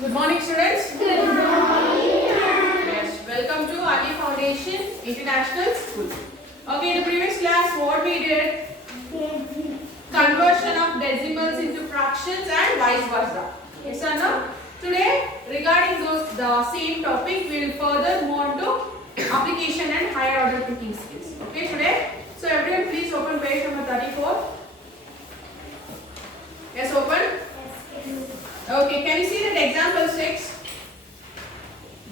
Good morning, students. Good morning. Yes, welcome to Ali Foundation International School. Okay, in the previous class, what we did? Conversion of decimals into fractions and vice versa. Yes or no? Today, regarding the same topic, we will further move on to application and higher order thinking skills. Okay, today. So everyone, please open page number 34. Yes, open. Okay, can you see that example 6?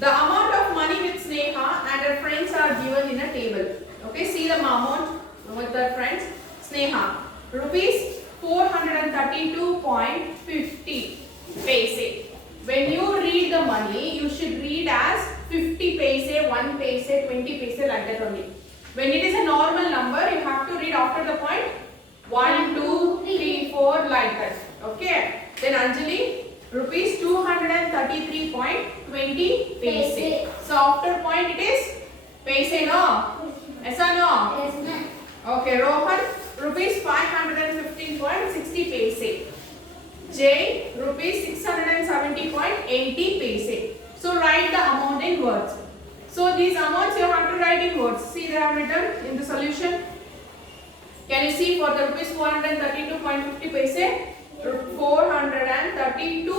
The amount of money with Sneha and her friends are given in a table. Okay, see the amount with her friends. Sneha, rupees 432.50 paise. When you read the money, you should read as 50 paise, 1 paise, 20 paise, like that only. When it is a normal number, you have to read after the point 1, 2, 3, 4, like that. Okay. Then Anjali, rupees 233.20 paise. So after point it is paise, no? Yes or no? Yes, ma'am. Okay, Rohan, rupees 515.60 paise. Jay, rupees 670.80 paise. So write the amount in words. So these amounts you have to write in words. See, they are written in the solution. Can you see for the rupees 432.50 paise? 432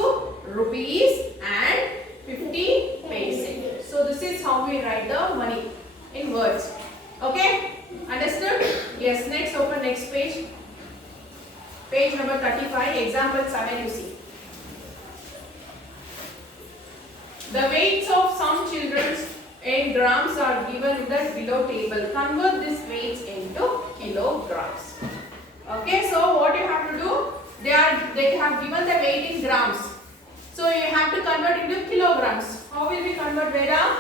rupees and 50 paise. So this is how we write the money in words. Okay? Understood? Yes. Next, open next page. Page number 35. Example 7 you see. The weights of some children in grams are given in the below table. Convert these weights into kilograms. Okay? So what you have to do? They have given the weight in grams. So you have to convert into kilograms. How will we convert, Veda?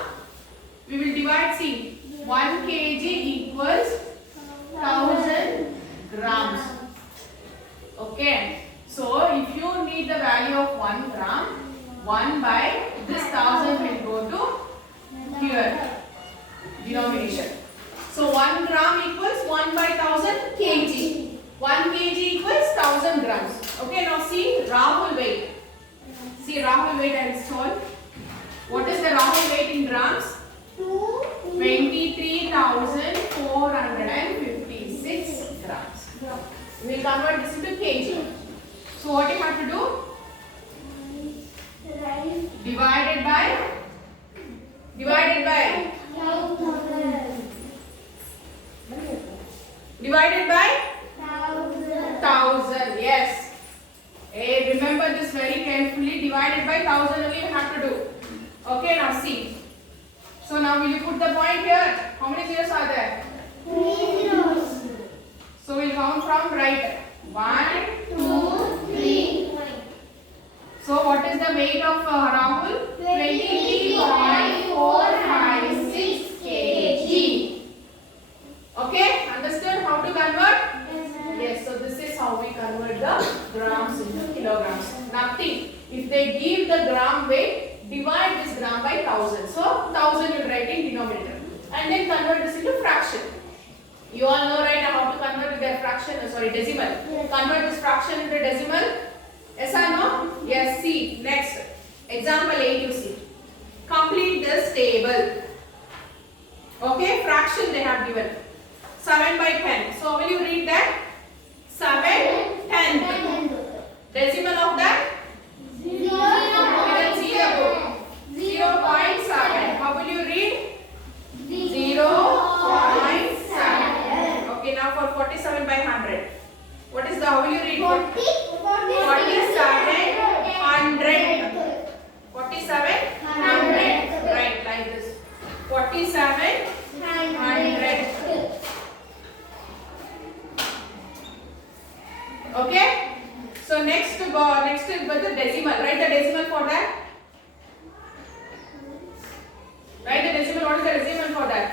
We will divide, see, 1 kg equals 1000 grams. Okay. So if you need the value of 1 gram, 1 by this 1000 will go to here, denomination. So 1 gram equals 1 by 1000 kg. 1 kg equals 1000 grams. Okay, now see Rahul weight. See Rahul weight I will solve. What is the Rahul weight in grams? 23,456 grams. We will convert this into kg. So what you have to do? Divided by 1000. Yes. Hey, remember this very carefully. Divided by 1000 only you have to do. Okay, now see. So now will you put the point here? How many zeros are there? 3 zeros. So we'll count from right. 1, 2, 3. So what is the weight of Rahul? 23.456 kg. Okay, understood how to convert? Yes, so this is how we convert the grams into kilograms. Nothing. If they give the gram weight, divide this gram by 1000. So 1000 you write in denominator. And then convert this into fraction. You all know right now how to convert with the fraction, decimal. Yes. Convert this fraction into decimal. Yes or no? Yes, see. Next. Example 8 you see. Complete this table. Okay, fraction they have given. 7 by 10. So how will you read that? 7 10th. Decimal of that? 0.7. How will you read? 0.7. Okay, now for 47 by 100. What is the, how will you read? 47 100. 47 100. Right, like this. 47 100. Okay. So next is the decimal. Write the decimal for that. Write the decimal. What is the decimal for that?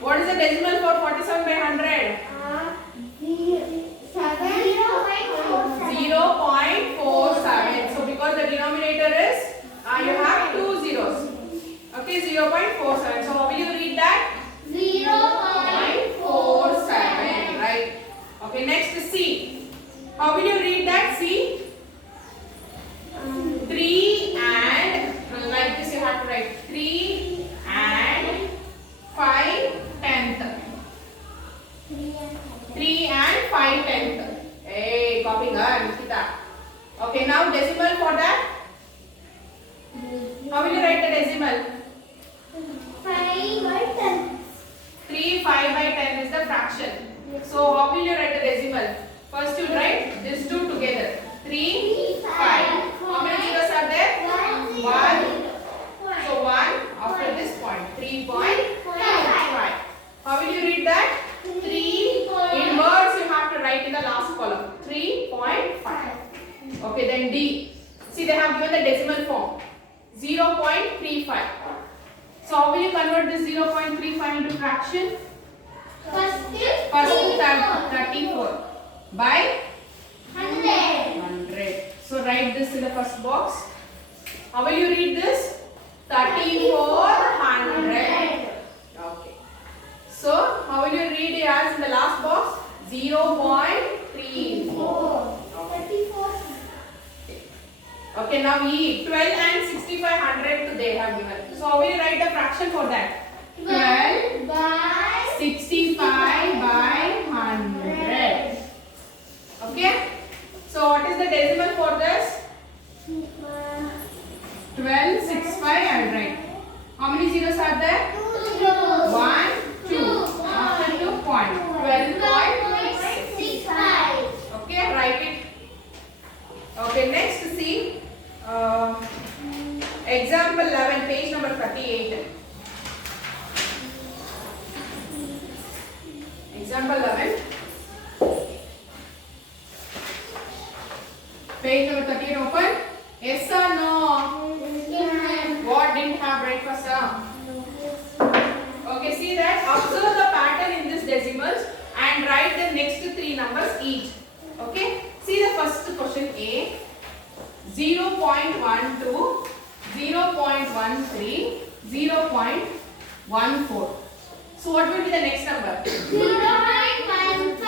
What is the decimal for 47 by 100? 0.47. So because the denominator is, you have 2 zeros. Okay, 0.47. So how will you read that? 0.47. Right. Okay, next is C. How will you read that? C? 0.5 tenth. Hey, copying Nikita. Okay, now decimal for that. How will you write the decimal? 5 by 10. 3, 5 by 10 is the fraction. So how will you write the decimal? First you write these two together. 3, 5. How many zeros are there? 1. So 1 after this point. 3.5. How will you read that? 3. In words you have to write in the last column. 3.5. Okay, then D. See, they have given the decimal form. 0.35. So how will you convert this 0.35 into fraction? First 34 by 100. So write this in the first box. How will you read this? 3400. Okay. So how will you read it as in the last box? 0.34. Okay, now E, 12 and 6500 they have given. So how will you write the fraction for that? 12 by 65 by 100. Okay. So what is the decimal for this? 12, 65 and right. How many zeros are there? 1, 2. After 2 point. 12.65. Okay, write it. Okay, next see. Example 11, page number 38. Example 11. Page number 38 open. Yes or no? What didn't have breakfast? Okay, see that. Observe the pattern in this decimals and write the next 3 numbers each. Okay. See the first question A. 0.12, 0.13, 0.14. So what will be the next number? 0.15.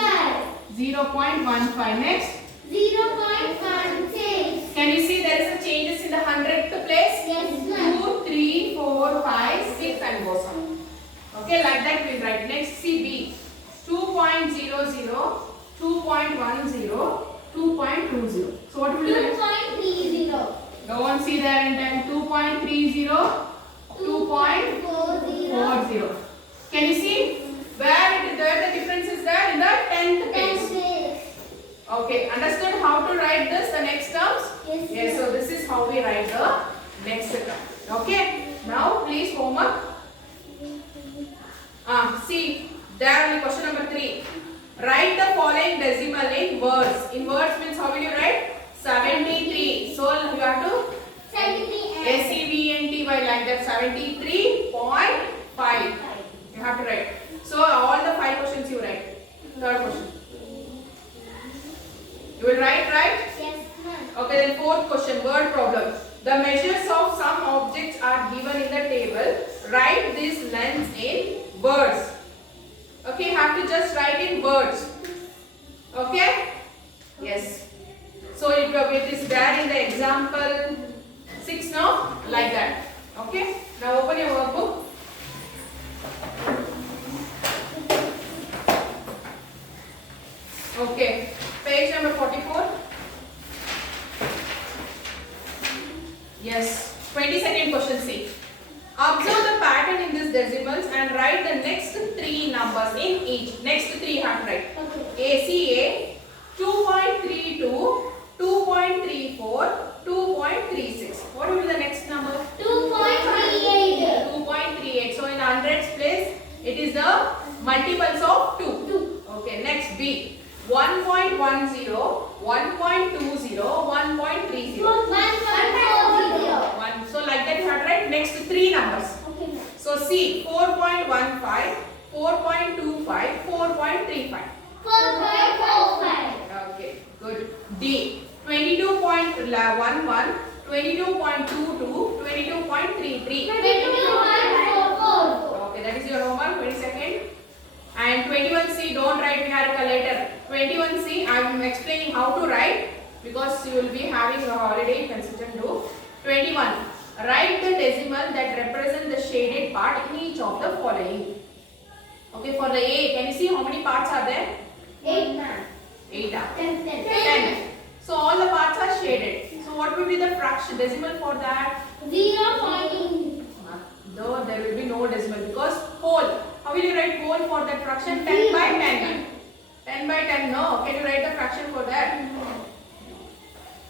0.15. Next. 0.16. Can you see there is a changes in the hundredth place? Yes, ma'am. 2, 3, 4, 5, 6 and goes on. Okay, like that we write. Next see B. 2.00, 2.10, 2.20. So what will be the next? 2.30. Go on, see there in time. 2.30, 2.40. Can you see where the difference is there in the 10th place? Okay, understood how to write this, the next terms? Yes, so this is how we write the next term. Okay, now please homework. See, there only question number 3. Write the following decimal in words. In words means how will you write? 73. So you have to SEVENTY like that. 73.5. You have to write. So all the 5 questions you write. Third question. You will write, right? Yes, ma'am. Okay, then fourth question, word problem. The measures of some objects are given in the table. Write these lengths in words. Okay, you have to just write in words. Okay? Yes. So it is there in the example 6 now, like that. Okay? Now open your workbook. Okay, page number 44. Yes, 22nd question C. Observe the pattern in these decimals and write the next 3 numbers in each. Next 3 you have to write. ACA 2.32, 2.34, 2.36. What will be the next number? 2.38. 2.38. So in the hundreds place, it is the multiples of 2. Okay, next B. 1.10, 1.20, 1.30. 1.40. So like that you have to write next 3 numbers. Okay, ma'am. So C. 4.15, 4.25, 4.35. 4.45. Okay, good. D. 22.11, 22.22, 22.33. 22.44. Okay, that is your homework, 22nd. And 21C, don't write numerical later. 21C, I am explaining how to write because you will be having a holiday, you can sit and do. 21. Write the decimal that represent the shaded part in each of the following. Okay, for the A, can you see how many parts are there? 8, ma'am. 10. So all the parts are shaded. So what will be the fraction decimal for that? 0.0. Though there will be no decimal because whole. How will you write whole for that fraction? 10 by 10. 10 by 10. No. Can you write the fraction for that?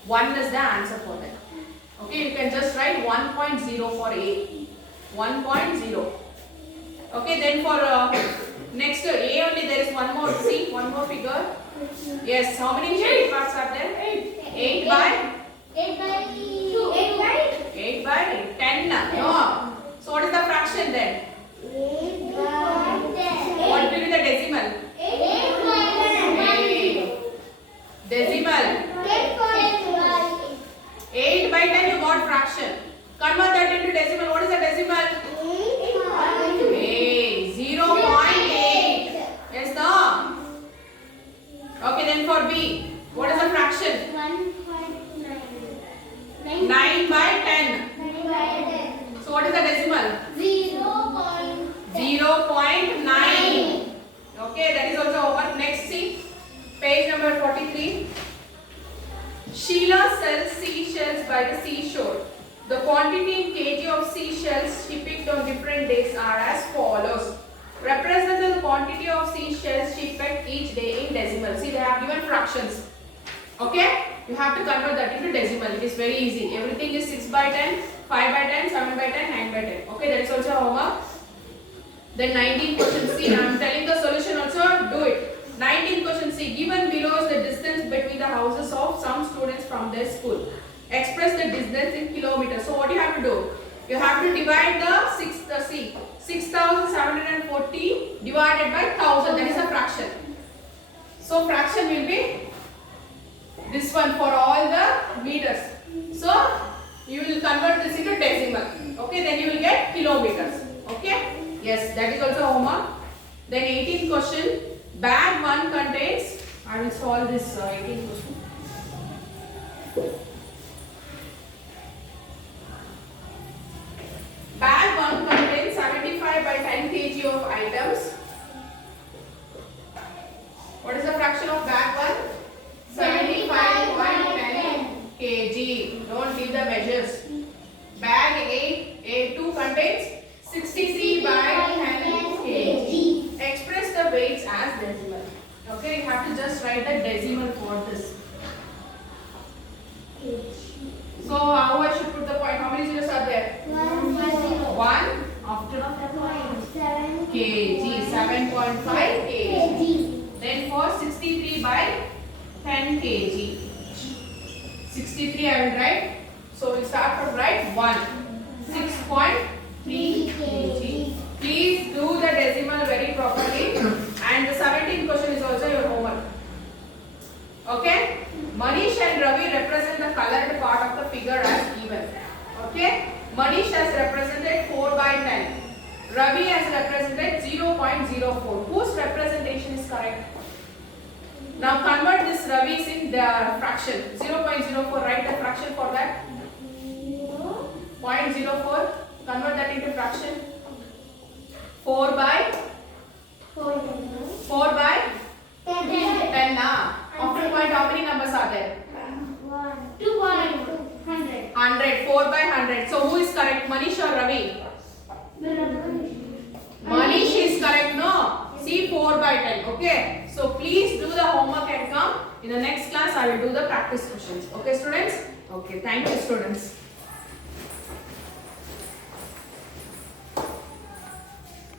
1 is the answer for that. Okay, you can just write 1.0 for A. 1.0. Okay, then for next A only there is one more. See, one more figure. Yes, how many shaded parts are there? 8 by 2. 8 by 10. No. So what is the fraction then? 8 by 10. What will be the decimal? 8 by 8. Decimal. 8 by 10 you got fraction. Convert that into decimal. What is the decimal? 8. 0.8. Yes, no? Okay, then for B, what is the fraction? 9 by 10. So what is the decimal? 0.9. Okay, that is also over. Next, see, page number 43. Sheila sells seashells by the seashore. The quantity in kg of seashells she picked on different days are as follows. Represent the quantity of seashells she picked each day in decimal. See, they have given fractions. Okay? You have to convert that into decimal. It is very easy. Everything is 6 by 10, 5 by 10, 7 by 10, 9 by 10. Okay, that is also homework. Then 19 question C. I am telling the solution also. Do it. 19 question C. Given below is the distance between the houses of some students from their school. Express the distance in kilometers. So what you have to do? You have to divide the 6,740 divided by 1000. That is a fraction. So fraction will be this one for all the meters. So you will convert this into decimal. Okay, then you will get kilometers. Okay. Yes, that is also homework. Then 18th question. Bag 1 contains. I will solve this 18th question. Bag 1 contains 75 by 10 kg of items. What is the fraction of bag 1? 75.10 kg. Don't leave the measures. Bag A2 contains 63 by 10 kg. Express the weights as decimal. Okay, you have to just write the decimal for this. So how I should put the point? How many zeros are there? 1 after kg, 7.5 kg. Then for 63 by 10 kg. 63 I will write. So we'll start from right 1. 6.3 kg. Please do the decimal very properly. And the 17th question is also your homework. Okay? Manish and Ravi represent the colored part of the figure as given. Okay? Manish has represented 4 by 10. Ravi has represented 0.04. Whose representation is correct? Now convert this Ravi's in the fraction. 0.04. Write the fraction for that. 0.04. Convert that into fraction. 4 by 10 na. After point, how many numbers are there? 100. 4 by 100. So who is correct? Manish or Ravi? Manish is correct, no? See, 4 by 10. Okay. So please do the homework and come. In the next class, I will do the practice questions. Okay, students? Okay. Thank you, students.